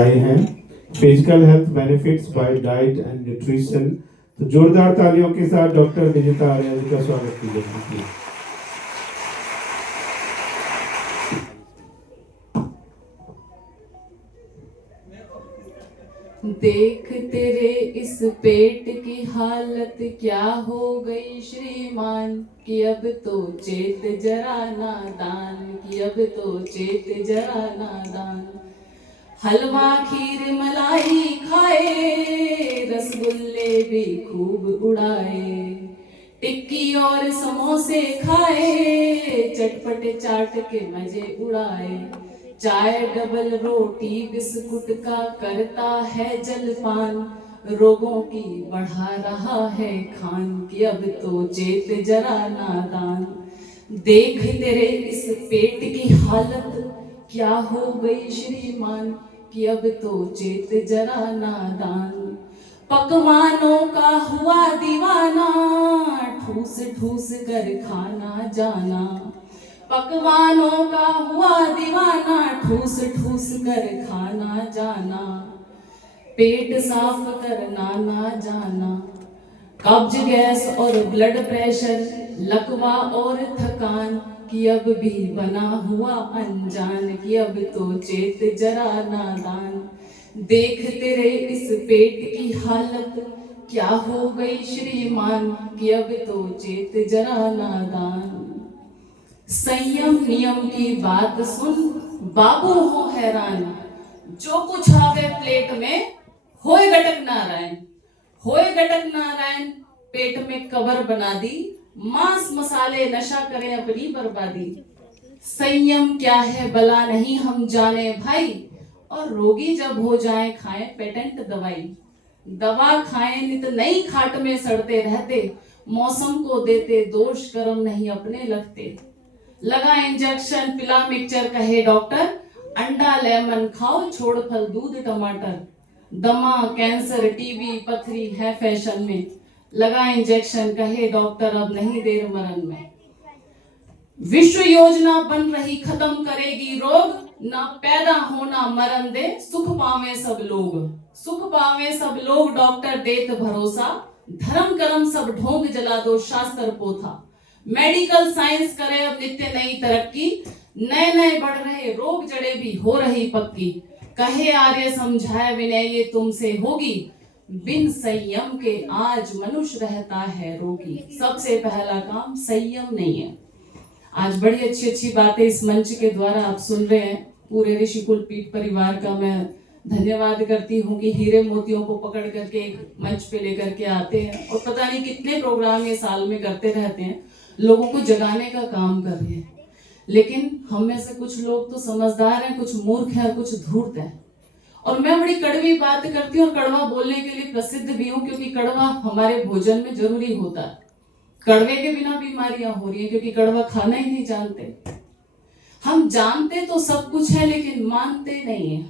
बताए हैं, physical health benefits bye diet and nutrition. तो जोरदार तालियों के साथ डॉक्टर विजेता आर्या जी का स्वागत कीजिए। देख तेरे इस पेट की हालत क्या हो गई श्रीमान, कि अब तो चेत जरा नादान, कि अब तो चेत जरा नादान। हलवा खीर मलाई खाए, रसगुल्ले भी खूब उड़ाए, टिक्की और समोसे खाए, चटपटे चाट के मजे उड़ाए। चाय डबल रोटी बिस्कुट का करता है जलपान, रोगों की बढ़ा रहा है खान, कि अब तो चेत जरा नादान। देख तेरे इस पेट की हालत क्या हो गई श्रीमान, कि अब तो चेत जरा नादान। पकवानों का हुआ दीवाना, ठूस ठूस कर खाना जाना। पकवानों का हुआ दीवाना, ठूस ठूस कर खाना जाना। पेट साफ करना ना जाना। कब्ज गैस और ब्लड प्रेशर, लकवा और थकान, कि अब भी बना हुआ अनजान, कि अब तो चेत जरा नादान। देख तेरे इस पेट की हालत क्या हो गई श्रीमान, कि अब तो चेत जरा नादान। संयम नियम की बात सुन बाबू हो हैरान, जो कुछ आवे प्लेट में होए गटक नारायण। होए गटक नारायण पेट में कबर बना दी, मांस मसाले नशा करें अपनी बर्बादी। संयम क्या है भला नहीं हम जाने भाई, और रोगी जब हो जाए खाएं पेटेंट दवाई। दवा खाएं नित नई खाट में सड़ते रहते, मौसम को देते दोष कर्म नहीं अपने लगते। लगा इंजेक्शन पिला मिक्सचर कहे डॉक्टर, अंडा लेमन खाओ छोड़ फल दूध टमाटर। दमा कैंसर टीबी पथरी है फैशन में, लगा इंजेक्शन कहे डॉक्टर अब नहीं देर मरण में। विश्व योजना बन रही खत्म करेगी रोग, ना पैदा होना मरण दे सुख पावे सब लोग। सुख पावे सब लोग डॉक्टर देत भरोसा, धर्म कर्म सब ढोंग जला दो शास्त्र पोथा। मेडिकल साइंस करे अब नित्य नई तरक्की, नए नए बढ़ रहे रोग जड़े भी हो रही पक्की। कहे आर्य समझाए विनय ये तुमसे होगी, बिन संयम के आज मनुष्य रहता है रोगी। सबसे पहला काम संयम नहीं है। आज बड़ी अच्छी अच्छी बातें इस मंच के द्वारा आप सुन रहे हैं। पूरे ऋषिकुल पीठ परिवार का मैं धन्यवाद करती हूँ कि हीरे मोतियों को पकड़ करके एक मंच पे लेकर के आते हैं, और पता नहीं कितने प्रोग्राम ये साल में करते रहते हैं, लोगों को जगाने का काम कर रहे हैं। लेकिन हम में से कुछ लोग तो समझदार हैं, कुछ मूर्ख हैं, कुछ धूर्त हैं। और मैं बड़ी कड़वी बात करती हूँ और कड़वा बोलने के लिए प्रसिद्ध भी हूँ, क्योंकि कड़वा हमारे भोजन में जरूरी होता है। कड़वे के बिना बीमारियां हो रही है, क्योंकि कड़वा खाना ही नहीं जानते। हम जानते तो सब कुछ है लेकिन मानते नहीं है।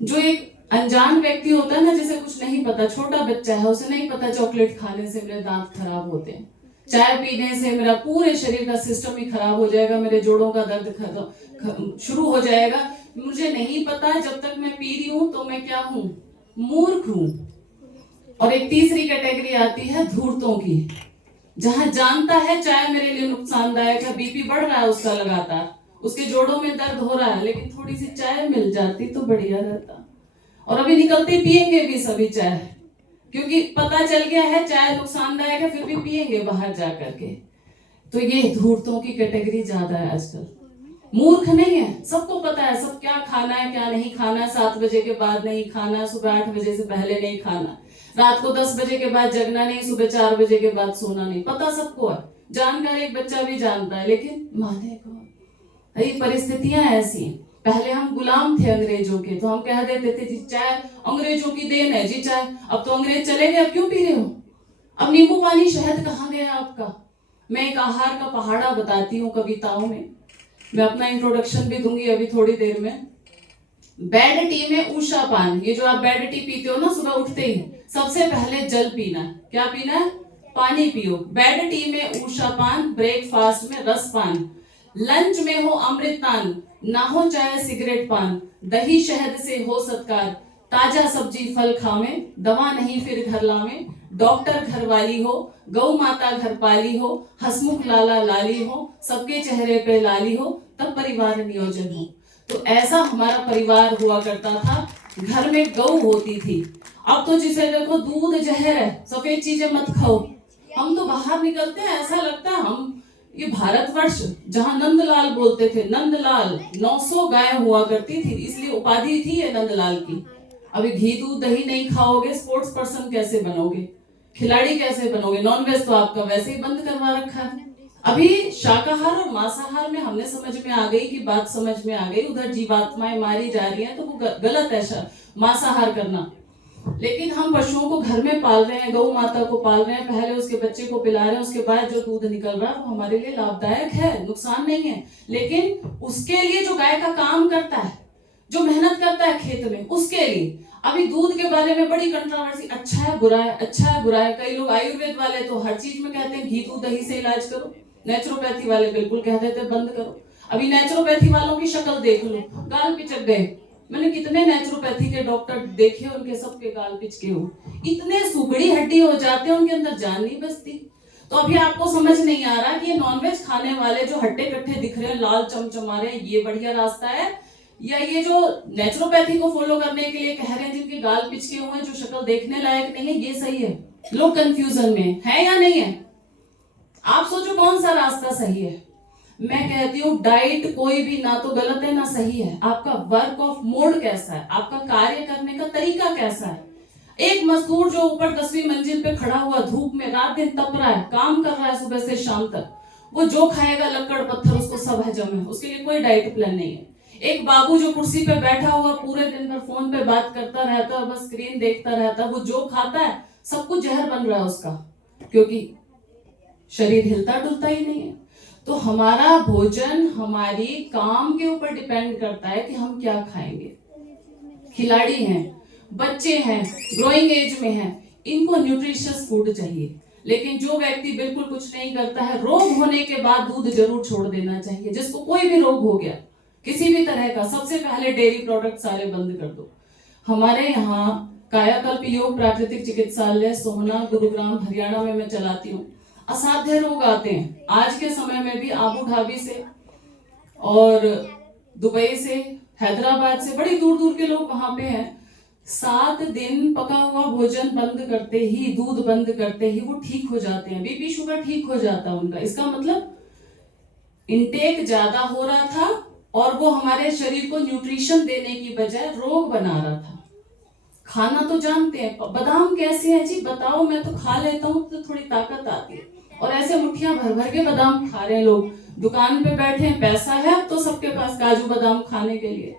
जो एक अनजान व्यक्ति होता है ना, जिसे कुछ नहीं पता, छोटा बच्चा है, उसे नहीं पता चॉकलेट खाने से मेरे दांत खराब होते हैं, चाय पीने से मेरा पूरे शरीर का सिस्टम ही खराब हो जाएगा, मेरे जोड़ों का दर्द शुरू हो जाएगा। मुझे नहीं पता, जब तक मैं पी रही हूं तो मैं क्या हूं, मूर्ख हूं। और एक तीसरी कैटेगरी आती है धूर्तों की, जहां जानता है चाय मेरे लिए नुकसानदायक है, बीपी बढ़ रहा है उसका लगातार, उसके जोड़ों में दर्द हो रहा है, लेकिन थोड़ी सी चाय मिल जाती तो बढ़िया रहता। और अभी निकलते पिएंगे भी सभी चाय, क्योंकि पता चल गया है चाय नुकसानदायक है, फिर भी पिएंगे बाहर जा करके। तो ये धूर्तों की कैटेगरी ज्यादा है आजकल। मूर्ख नहीं है, सबको पता है सब क्या खाना है क्या नहीं खाना है। 7 बजे के बाद नहीं खाना, सुबह 8 बजे से पहले नहीं खाना, रात को 10 बजे के बाद जगना नहीं, सुबह 4 बजे के बाद सोना नहीं। पता सबको है, जानकारी एक बच्चा भी जानता है, लेकिन माने कौन? ये परिस्थितियां ऐसी हैं। पहले हम गुलाम थे अंग्रेजों के, तो हम कह देते थे जी चाय अंग्रेजों की देन है जी चाय। अब तो अंग्रेज चले गए, अब क्यों पी रहे हो? अब नींबू पानी शहद कहाँ गया आपका? मैं एक आहार का पहाड़ा बताती हूँ कविताओं में, मैं अपना इंट्रोडक्शन भी दूंगी अभी थोड़ी देर में। बेड टी में ऊषा पान, ये जो आप बेड टी पीते हो ना सुबह उठते ही, सबसे पहले जल पीना। क्या पीना है? पानी पियो। बेड टी में ऊषा पान, ब्रेकफास्ट में रस पान, लंच में हो अमृतान, ना हो चाहे सिगरेट पान, दही शहद से हो सत्कार, ताजा सब्जी फल खावे, दवा नहीं फिर घर लावे, डॉक्टर घर वाली हो, गौ माता घर पाली हो, हसमुख लाला लाली हो, सबके चेहरे पे लाली हो, तब परिवार नियोजन हो। तो ऐसा हमारा परिवार हुआ करता था। घर में गौ होती थी। अब तो जिसे देखो दूध जहर है, सफेद चीजें मत खाओ। हम तो बाहर निकलते हैं ऐसा लगता है हम ये भारतवर्ष, जहां नंदलाल बोलते थे, नंदलाल 900 गाय हुआ करती थी, इसलिए उपाधि थी ये नंदलाल की। अभी घी दूध दही नहीं खाओगे, स्पोर्ट्स पर्सन कैसे बनोगे, खिलाड़ी कैसे बनोगे? नॉनवेज तो आपका वैसे ही बंद करवा रखा है। अभी शाकाहार और मांसाहार में हमने समझ में आ गई कि बात समझ में आ गई, उधर जीवात्माएं मारी जा रही हैं, तो वो गलत है मांसाहार करना। लेकिन हम पशुओं को घर में पाल रहे हैं, गौ माता को पाल रहे हैं, पहले उसके बच्चे को पिला रहे हैं, उसके बाद जो दूध निकल रहा है वो हमारे लिए लाभदायक है, नुकसान नहीं है। लेकिन उसके लिए जो गाय का काम करता है, जो मेहनत करता है खेत में, उसके लिए अभी दूध के बारे में बड़ी कंट्रोवर्सी, अच्छा है बुरा है, अच्छा है बुरा है। कई लोग आयुर्वेद वाले तो हर चीज में कहते हैं घी दूध दही से इलाज करो, नेचुरोपैथी वाले बिल्कुल कह देते बंद करो। अभी नेचुरोपैथी वालों की शक्ल देख लो, गाल पिचक गए। मैंने कितने नेचुरोपैथी के डॉक्टर देखे, उनके सबके गाल पिचके हो, इतने सुगड़ी हड्डी हो जाते हैं, उनके अंदर जान नहीं बचती। तो अभी आपको समझ नहीं आ रहा कि ये नॉनवेज खाने वाले जो हट्टे कट्टे दिख रहे हैं, लाल चमचमा रहे हैं, ये बढ़िया रास्ता है, या ये जो नेचुरोपैथी को फॉलो करने के लिए कह रहे हैं, जिनके गाल पिचके हुए हैं, जो शक्ल देखने लायक नहीं है, ये सही है? लोग कंफ्यूजन में है या नहीं है? आप सोचो कौन सा रास्ता सही है। मैं कहती हूँ डाइट कोई भी ना तो गलत है ना सही है, आपका वर्क ऑफ मोड कैसा है, आपका कार्य करने का तरीका कैसा है। एक मजदूर जो ऊपर 10वीं मंजिल पे खड़ा हुआ धूप में रात दिन तप रहा है, काम कर रहा है सुबह से शाम तक, वो जो खाएगा लक्कड़ पत्थर उसको सब हजम है, उसके लिए कोई डाइट प्लान नहीं है। एक बाबू जो कुर्सी पे बैठा हुआ पूरे दिन भर फोन पे बात करता रहता है, बस स्क्रीन देखता रहता है, वो जो खाता है सब कुछ जहर बन रहा है उसका, क्योंकि शरीर हिलता डुलता ही नहीं है। तो हमारा भोजन हमारी काम के ऊपर डिपेंड करता है कि हम क्या खाएंगे। खिलाड़ी हैं, बच्चे हैं, ग्रोइंग एज में हैं, इनको न्यूट्रिशियस फूड चाहिए। लेकिन जो व्यक्ति बिल्कुल कुछ नहीं करता है, रोग होने के बाद दूध जरूर छोड़ देना चाहिए। जिसको कोई भी रोग हो गया किसी भी तरह का, सबसे पहले डेयरी प्रोडक्ट सारे बंद कर दो। हमारे यहाँ कायाकल्प योग प्राकृतिक चिकित्सालय सोहना गुरुग्राम हरियाणा में मैं चलाती हूँ। असाध्य रोग आते हैं आज के समय में भी, आबू धाबी से और दुबई से, हैदराबाद से, बड़ी दूर दूर के लोग वहां पे हैं। 7 दिन पका हुआ भोजन बंद करते ही, दूध बंद करते ही वो ठीक हो जाते हैं, बीपी शुगर ठीक हो जाता है उनका। इसका मतलब इनटेक ज्यादा हो रहा था और वो हमारे शरीर को न्यूट्रिशन देने की बजाय रोग बना रहा था। खाना तो जानते हैं, बादाम कैसे है जी बताओ, मैं तो खा लेता हूँ तो थोड़ी ताकत आती है, और ऐसे मुट्ठियां भर भर के बादाम खा रहे हैं लोग। दुकान पे बैठे हैं, पैसा है अब तो सबके पास काजू बादाम खाने के लिए,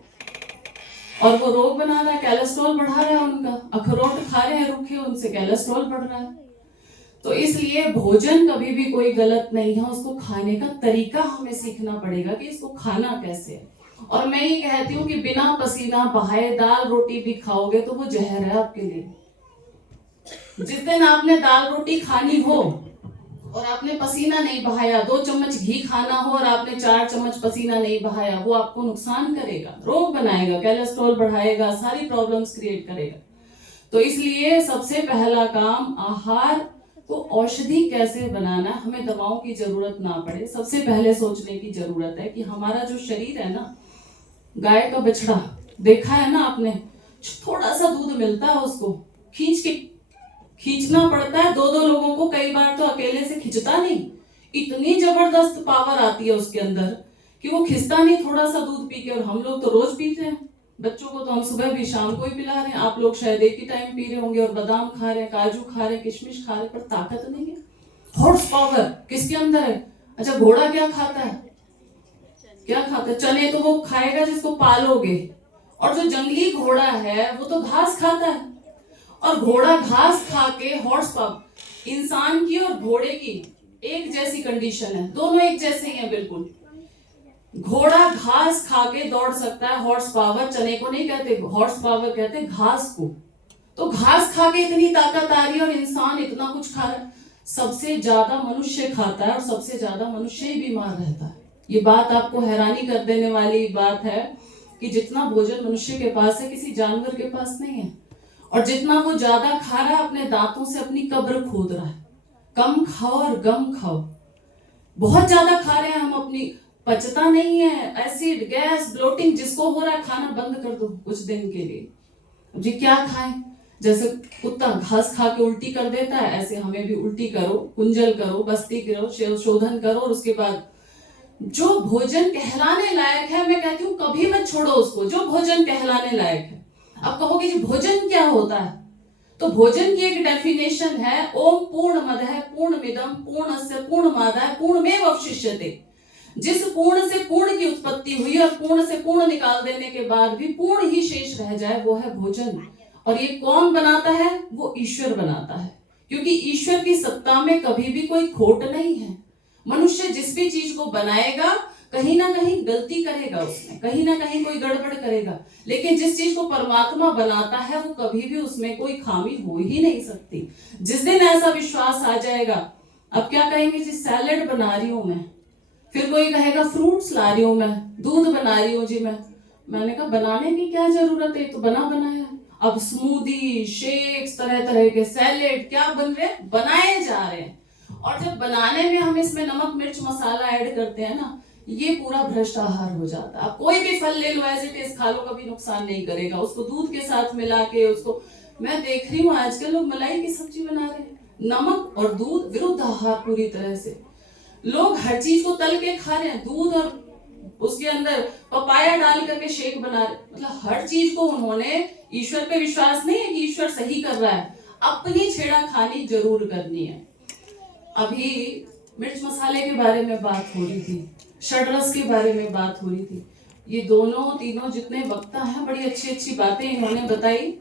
और वो रोग बना रहा है, कोलेस्ट्रॉल बढ़ा रहा है उनका। अखरोट खा रहे हैं रूखे, उनसे कोलेस्ट्रॉल बढ़ रहा है। तो इसलिए भोजन कभी भी कोई गलत नहीं है, उसको खाने का तरीका हमें सीखना पड़ेगा कि इसको खाना कैसे है। और मैं ये कहती हूँ कि बिना पसीना बहाए दाल रोटी भी खाओगे तो वो जहर है आपके लिए। जिस दिन आपने दाल रोटी खानी हो और आपने पसीना नहीं बहाया, 2 चम्मच घी खाना हो और आपने 4 चम्मच पसीना नहीं बहाया, वो आपको नुकसान करेगा, रोग बनाएगा, कोलेस्ट्रॉल बढ़ाएगा, सारी प्रॉब्लम्स क्रिएट करेगा। तो इसलिए सबसे पहला काम, आहार को औषधि कैसे बनाना, हमें दवाओं की जरूरत ना पड़े। सबसे पहले सोचने की जरूरत है कि हमारा जो शरीर है ना, गाय का बछड़ा देखा है ना आपने, थोड़ा सा दूध मिलता है उसको खींचना पड़ता है 2-2 लोगों को, कई बार तो अकेले से खिंचता नहीं, इतनी जबरदस्त पावर आती है उसके अंदर कि वो खिंचता नहीं थोड़ा सा दूध पी के। और हम लोग तो रोज पीते हैं, बच्चों को तो हम सुबह भी शाम को ही पिला रहे हैं, आप लोग शायद एक ही टाइम पी रहे होंगे, और बादाम खा रहे हैं, काजू खा रहे हैं, किशमिश खा रहे हैं, पर ताकत नहीं है। हॉर्स पावर किसके अंदर है? अच्छा, घोड़ा क्या खाता है? क्या खाता है? चने तो वो खाएगा जिसको पालोगे, और जो जंगली घोड़ा है वो तो घास खाता है। और घोड़ा घास खा के हॉर्स पावर, इंसान की और घोड़े की एक जैसी कंडीशन है, दोनों एक जैसे ही हैं बिल्कुल। घोड़ा घास खा के दौड़ सकता है, हॉर्स पावर चने को नहीं कहते, हॉर्स पावर कहते हैं घास को। तो घास खा के इतनी ताकत आ रही है और इंसान इतना कुछ खा रहा है। सबसे ज्यादा मनुष्य खाता है और सबसे ज्यादा मनुष्य ही बीमार रहता है। ये बात आपको हैरानी कर देने वाली बात है कि जितना भोजन मनुष्य के पास है किसी जानवर के पास नहीं है, और जितना वो ज्यादा खा रहा है अपने दांतों से अपनी कब्र खोद रहा है। कम खाओ और गम खाओ। बहुत ज्यादा खा रहे हैं हम, अपनी पचता नहीं है, एसिड गैस ब्लोटिंग जिसको हो रहा है, खाना बंद कर दो कुछ दिन के लिए। जी क्या खाएं? जैसे कुत्ता घास खा के उल्टी कर देता है, ऐसे हमें भी उल्टी करो, कुंजल करो, बस्ती करो, शोधन करो, और उसके बाद जो भोजन कहलाने लायक है, मैं कहती हूँ कभी मत छोड़ो उसको, जो भोजन कहलाने लायक है। अब कहोगे जी भोजन क्या होता है? तो भोजन की एक डेफिनेशन है, ओम पूर्णमदः पूर्णमिदं पूर्णस्य पूर्णमादाय पूर्णमेव अवशिष्यते। जिस पूर्ण से पूर्ण की उत्पत्ति हुई और पूर्ण से पूर्ण निकाल देने के बाद भी पूर्ण ही शेष रह जाए, वो है भोजन। और ये कौन बनाता है? वो ईश्वर बनाता है, क्योंकि ईश्वर की सत्ता में कभी भी कोई खोट नहीं है। मनुष्य जिस भी चीज को बनाएगा कहीं ना कहीं गलती करेगा, उसमें कहीं ना कहीं कोई गड़बड़ करेगा, लेकिन जिस चीज को परमात्मा बनाता है वो कभी भी उसमें कोई खामी हो ही नहीं सकती। जिस दिन ऐसा विश्वास आ जाएगा, अब क्या कहेंगे जी सैलेड बना रही हूं मैं, फिर कोई कहेगा फ्रूट्स ला रही हूं मैं, दूध बना रही हूँ जी मैंने कहा बनाने की क्या जरूरत है, तो बना बनाया। अब स्मूदी शेक्स तरह तरह के सैलेड क्या बन रहे, बनाए जा रहे हैं, और जब बनाने में हम इसमें नमक मिर्च मसाला ऐड करते हैं ना, ये पूरा भ्रष्ट आहार हो जाता है। आप कोई भी फल ले लो एज इट इज खा लो, कभी नुकसान नहीं करेगा। उसको दूध के साथ मिला के उसको, मैं देख रही हूँ आजकल लोग मलाई की सब्जी बना रहे हैं, नमक और दूध विरुद्ध आहार पूरी तरह से। लोग हर चीज को तल के खा रहे हैं, दूध और उसके अंदर पपाया डाल करके शेक बना रहे, मतलब हर चीज को उन्होंने, ईश्वर पे विश्वास नहीं है कि ईश्वर सही कर रहा है, अपनी छेड़ाखानी जरूर करनी है। अभी मिर्च मसाले के बारे में बात हो रही थी, षड्रस के बारे में बात हो रही थी, ये दोनों तीनों जितने वक्ता हैं बड़ी अच्छी अच्छी बातें इन्होंने बताई।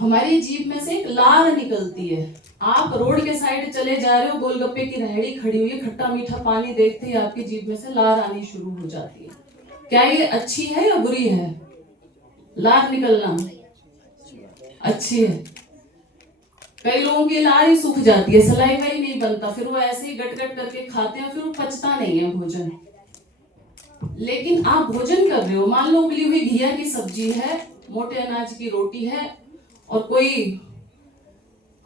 हमारी जीभ में से एक लार निकलती है। आप रोड के साइड चले जा रहे हो, गोलगप्पे की रेहड़ी खड़ी हुई है, खट्टा मीठा पानी देखते ही आपकी जीभ में से लार आनी शुरू हो जाती है। क्या ये अच्छी है या बुरी है? लार निकलना अच्छी है। कई लोगों की लार ही सूख जाती है, सलाइवा ही नहीं बनता, फिर वो ऐसे ही गट गट करके खाते हैं, फिर वो पचता नहीं है भोजन। लेकिन आप भोजन कर रहे हो, मान लो उबली हुई घिया की सब्जी है, मोटे अनाज की रोटी है, और कोई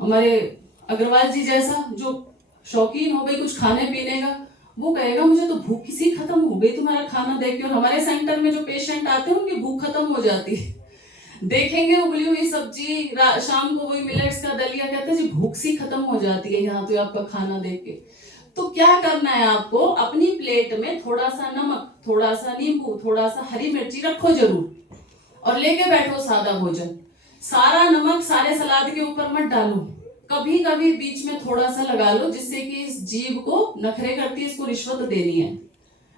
हमारे अग्रवाल जी जैसा जो शौकीन हो गई कुछ खाने पीने का, वो कहेगा मुझे तो भूख किसी खत्म हो गई तुम्हारा खाना देख के। और हमारे सेंटर में जो पेशेंट आते हैं उनकी भूख खत्म हो जाती है, देखेंगे उबली हुई सब्जी, शाम को वही मिलेट्स का दलिया, कहते हैं जी भूख सी खत्म हो जाती है यहाँ तो आपका खाना देख के। तो क्या करना है आपको, अपनी प्लेट में थोड़ा सा नमक, थोड़ा सा नींबू, थोड़ा सा हरी मिर्ची रखो जरूर, और लेके बैठो सादा भोजन। सारा नमक सारे सलाद के ऊपर मत डालो, कभी कभी बीच में थोड़ा सा लगा लो, जिससे कि इस जीभ को नखरे करती है, इसको रिश्वत देनी है,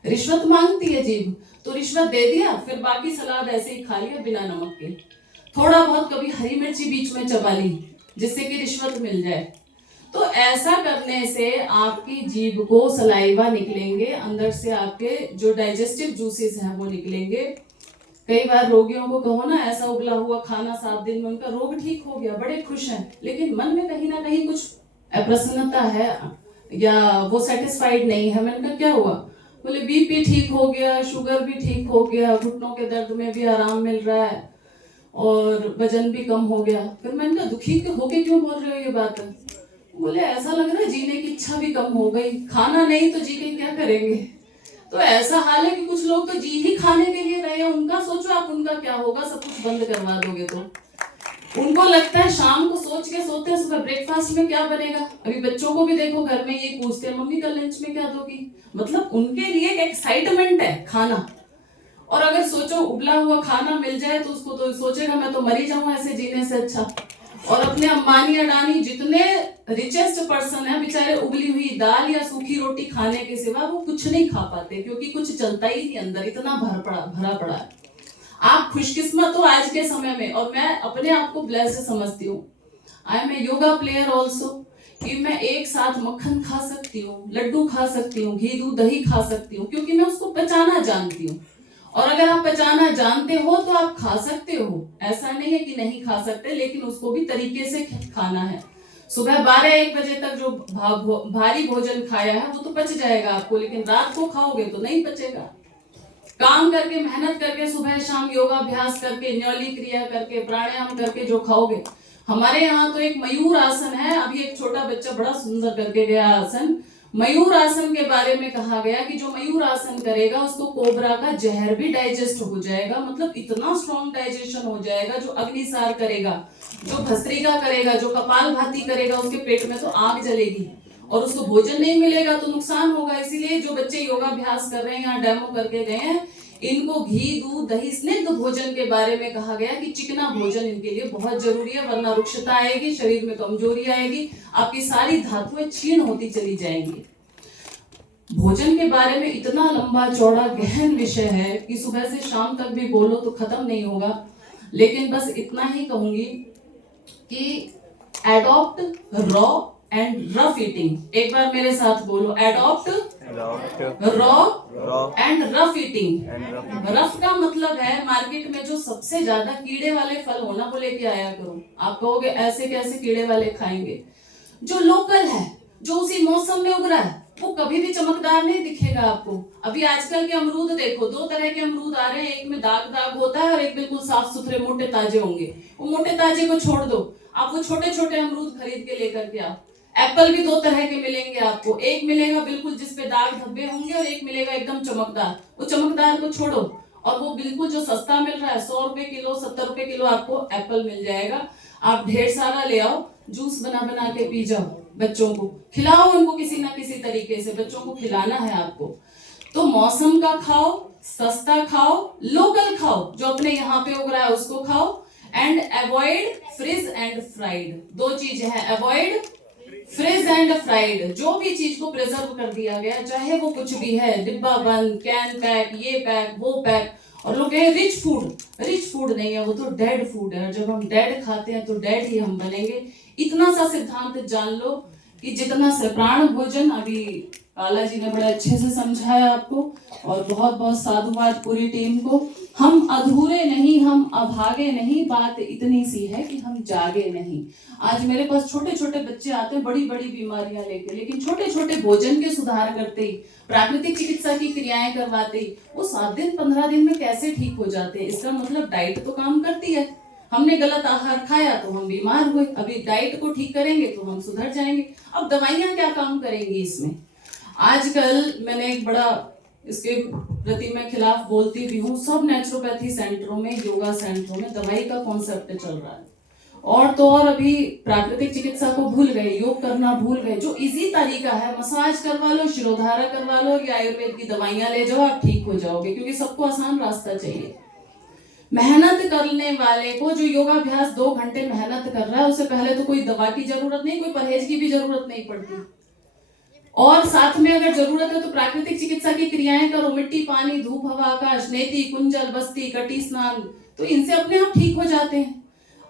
रिश्वत मांगती है जीभ, तो रिश्वत दे दिया, फिर बाकी सलाद ऐसे ही खा लिया बिना नमक के। थोड़ा बहुत कभी हरी मिर्ची बीच में चबा ली, जिससे कि रिश्वत मिल जाए। तो ऐसा करने से आपकी जीभ को सलाइवा निकलेंगे, अंदर से आपके जो डाइजेस्टिव जूसेस हैं वो निकलेंगे। कई बार रोगियों को कहो ना ऐसा उबला हुआ खाना 7 दिन में, उनका रोग ठीक हो गया, बड़े खुश हैं, लेकिन मन में कहीं ना कहीं कुछ अप्रसन्नता है या वो सेटिस्फाइड नहीं है। मैंने कहा क्या हुआ? बोले बीपी ठीक हो गया, शुगर भी ठीक हो गया, घुटनों के दर्द में भी आराम मिल रहा है और वजन भी कम हो गया। फिर मैंने कहा दुखी होके क्यों बोल रहे हो ये बात? बोले ऐसा लग रहा है जीने की इच्छा भी कम हो गई, खाना नहीं तो जी के क्या करेंगे। तो ऐसा हाल है कि कुछ लोग तो जी ही खाने के लिए रहे हैं, उनका सोचो आप उनका क्या होगा, सब कुछ बंद करवा दोगे तो। उनको लगता है शाम को सोच के सोते हैं सुबह ब्रेकफास्ट में क्या बनेगा। अभी बच्चों को भी देखो घर में ये पूछते हैं मम्मी कल लंच में क्या दोगी, मतलब उनके लिए एक एक्साइटमेंट है खाना। और अगर सोचो उबला हुआ खाना मिल जाए तो उसको तो सोचेगा मैं तो मरी जाऊं ऐसे जीने से अच्छा। और अपने अंबानी अडानी जितने रिचेस्ट पर्सन है बेचारे उबली हुई दाल या सूखी रोटी खाने के सिवा वो कुछ नहीं खा पाते, क्योंकि कुछ चलता ही नहीं अंदर, इतना भरा पड़ा है। आप खुशकिस्मत हो आज के समय में, और मैं अपने आप को ब्लेस्ड समझती हूँ। I am a yoga player also, कि मैं एक साथ मक्खन खा सकती हूँ, लड्डू खा सकती हूँ, घी दूध दही खा सकती हूँ, क्योंकि मैं उसको पचाना जानती हूँ। और अगर आप पचाना जानते हो तो आप खा सकते हो, ऐसा नहीं है कि नहीं खा सकते, लेकिन उसको भी तरीके से खाना है। सुबह 12-1 बजे तक जो भारी भोजन खाया है वो तो पच जाएगा आपको, लेकिन रात को खाओगे तो नहीं पचेगा। काम करके, मेहनत करके, सुबह शाम योगाभ्यास करके, न्योली क्रिया करके, प्राणायाम करके जो खाओगे। हमारे यहाँ तो एक मयूर आसन है, अभी एक छोटा बच्चा बड़ा सुंदर करके गया आसन। मयूर आसन के बारे में कहा गया कि जो मयूर आसन करेगा उसको कोबरा का जहर भी डाइजेस्ट हो जाएगा। मतलब इतना स्ट्रॉन्ग डाइजेशन हो जाएगा। जो अग्निसार करेगा, जो भस्त्रिका करेगा, जो कपालभाति करेगा, उसके पेट में तो आग जलेगी और उसको भोजन नहीं मिलेगा तो नुकसान होगा। इसीलिए जो बच्चे योगाभ्यास कर रहे हैं, यहाँ डेमो करके गए हैं, इनको घी, दूध, दही, स्निग्ध भोजन के बारे में कहा गया कि चिकना भोजन इनके लिए बहुत जरूरी है, वरना रुक्षता आएगी, शरीर में कमजोरी आएगी, आपकी सारी धातुएं क्षीण होती चली जाएंगी। भोजन के बारे में इतना लंबा चौड़ा गहन विषय है कि सुबह से शाम तक भी बोलो तो खत्म नहीं होगा। लेकिन बस इतना ही कहूंगी कि adopt raw and rough eating. एक बार मेरे साथ बोलो, adopt raw and rough eating. Rough का मतलब है मार्केट में जो सबसे ज्यादा कीड़े वाले फल होना वो लेके आया करो। आप कहोगे ऐसे कैसे कीड़े वाले खाएंगे? जो लोकल है, जो उसी मौसम में उग रहा है, वो कभी भी चमकदार नहीं दिखेगा आपको। अभी आजकल के अमरूद देखो, 2 तरह के अमरूद आ रहे हैं, एक में दाग दाग होता है और एक बिल्कुल साफ सुथरे मोटे ताजे होंगे। वो मोटे ताजे को छोड़ दो, आप वो छोटे छोटे अमरूद खरीद के लेकर के आओ। एप्पल भी 2 तरह के मिलेंगे आपको, एक मिलेगा बिल्कुल जिसपे दाग धब्बे होंगे और एक मिलेगा एकदम चमकदार। वो चमकदार को छोड़ो और वो बिल्कुल जो सस्ता मिल रहा है, 100 रुपए किलो, 70 रुपए किलो आपको एप्पल मिल जाएगा। आप ढेर सारा ले आओ, जूस बना बना के पी जाओ, बच्चों को खिलाओ, उनको किसी ना किसी तरीके से बच्चों को खिलाना है आपको। तो मौसम का खाओ, सस्ता खाओ, लोकल खाओ, जो अपने यहाँ पे उग रहा है उसको खाओ। And avoid fries and fried. 2 चीजें हैं, अवॉइड फ्रीज एंड फ्राइड। जो भी चीज को प्रिजर्व कर दिया गया, चाहे वो कुछ भी है, डिब्बा बंद, कैन पैक, ये पैक, वो पैक। और लोग कहें रिच फूड नहीं है, वो तो डेड फूड है। जब हम डेड खाते हैं तो डेड ही हम बनेंगे। इतना सा सिद्धांत जान लो कि जितना से प्राण भोजन, अभी काला जी ने बड़े अच्छे से समझाया आपको, और बहुत बहुत साधुवाद पूरी टीम को। हम अधूरे नहीं, हम अभागे नहीं, बात इतनी सी है कि हम जागे नहीं। आज मेरे पास छोटे छोटे बच्चे आते हैं बड़ी बड़ी बीमारियां लेके, लेकिन छोटे छोटे भोजन के सुधार करते ही, प्राकृतिक चिकित्सा की क्रियाएं करवाते ही वो 7 दिन 15 दिन में कैसे ठीक हो जाते हैं। इसका मतलब डाइट तो काम करती है। हमने गलत आहार खाया तो हम बीमार हुए, अभी डाइट को ठीक करेंगे तो हम सुधर जाएंगे। अब दवाइयां क्या काम करेंगी इसमें? आजकल मैंने एक बड़ा इसके प्रति मैं खिलाफ बोलती भी हूँ, सब नेचुरोपैथी सेंटरों में, योगा सेंटरों में दवाई का कॉन्सेप्ट चल रहा है। और तो और अभी प्राकृतिक चिकित्सा को भूल गए, योग करना भूल गए। जो इजी तरीका है, मसाज करवा लो, शिरोधारा करवा लो, या आयुर्वेद की दवाइयां ले जाओ, आप ठीक हो जाओगे, क्योंकि सबको आसान रास्ता चाहिए। मेहनत करने वाले को, जो योगाभ्यास 2 घंटे मेहनत कर रहा है, उससे पहले तो कोई दवा की जरूरत नहीं, कोई परहेज की भी जरूरत नहीं पड़ती। और साथ में अगर जरूरत है तो प्राकृतिक चिकित्सा की क्रियाएं करो, मिट्टी, पानी, धूप, हवा, आकाश, नेति, कुंजल, बस्ती, कटी स्नान, तो इनसे अपने आप ठीक हो जाते हैं।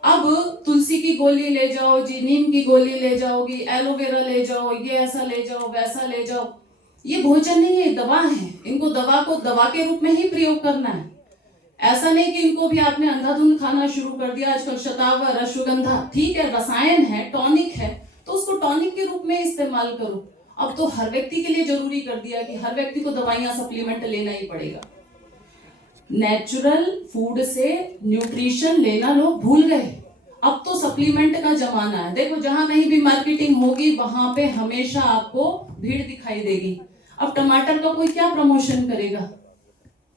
अब तुलसी की गोली ले जाओ जी, नीम की गोली ले जाओगी, एलोवेरा ले जाओ, ये ऐसा ले जाओ, वैसा ले जाओ, ये भोजन नहीं है, दवा है। इनको दवा को दवा के रूप में ही प्रयोग करना है। ऐसा नहीं कि इनको भी आपने अंधाधुंध खाना शुरू कर दिया। आजकल शतावर, अश्वगंधा, ठीक है, रसायन है, टॉनिक है, तो उसको टॉनिक के रूप में इस्तेमाल करो। अब तो हर व्यक्ति के लिए जरूरी कर दिया कि हर व्यक्ति को दवाइयां, सप्लीमेंट लेना ही पड़ेगा। नेचुरल फूड से न्यूट्रिशन लेना लोग भूल गए। अब तो सप्लीमेंट का जमाना है। देखो, जहां कहीं भी मार्केटिंग होगी वहां पे हमेशा आपको भीड़ दिखाई देगी। अब टमाटर का कोई क्या प्रमोशन करेगा,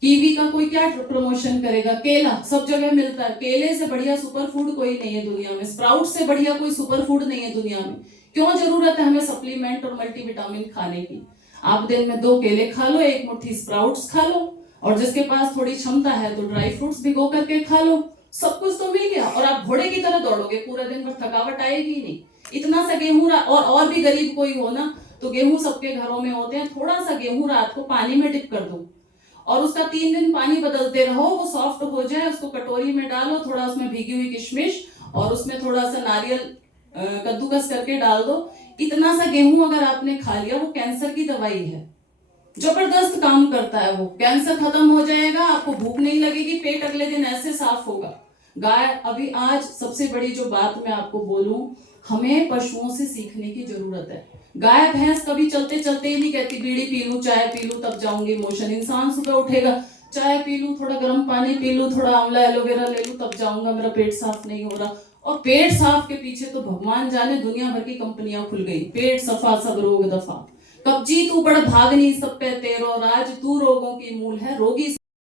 कीवी का कोई क्या प्रमोशन करेगा, केला सब जगह मिलता है। केले से बढ़िया सुपर फूड कोई नहीं है दुनिया में, स्प्राउट से बढ़िया कोई सुपर फूड नहीं है दुनिया में। क्यों जरूरत है हमें सप्लीमेंट और मल्टीविटामिन खाने की? आप दिन में 2 केले खा लो, 1 मुट्ठी स्प्राउट्स खा लो, और जिसके पास थोड़ी क्षमता है तो ड्राई फ्रूट्स भिगो करके खा लो। सब कुछ तो मिल गया और आप घोड़े की तरह दौड़ोगे पूरे दिन, पर थकावट आएगी नहीं। इतना सा गेहूं, और भी गरीब कोई हो ना तो गेहूं सबके घरों में होते हैं, थोड़ा सा गेहूं रात को पानी में डिप कर दो और उसका 3 दिन पानी बदलते रहो, वो सॉफ्ट हो जाए, उसको कटोरी में डालो, थोड़ा उसमें भीगी हुई किशमिश और उसमें थोड़ा सा नारियल कद्दूकस करके डाल दो। इतना सा गेहूं अगर आपने खा लिया, वो कैंसर की दवाई है, जबरदस्त काम करता है। वो कैंसर खत्म हो जाएगा, आपको भूख नहीं लगेगी, पेट अगले दिन ऐसे साफ होगा। गाय अभी आज सबसे बड़ी जो बात मैं आपको बोलूं, हमें पशुओं से सीखने की जरूरत है। गाय भैंस कभी चलते चलते ही नहीं कहती बीड़ी पी लूं, चाय पी लूं तब जाऊंगी मोशन। इंसान सुबह उठेगा, चाय पी लूं, थोड़ा गर्म पानी पी लूं, थोड़ा आंवला एलोवेरा ले लूं तब जाऊंगा, मेरा पेट साफ नहीं हो रहा। और पेट साफ के पीछे तो भगवान जाने दुनिया भर की कंपनियां खुल गई। पेट सफा सब रोग दफा, कब्जी तू बड़ भाग नहीं सब पे तेरो, राज तू रोगों की मूल है रोगी।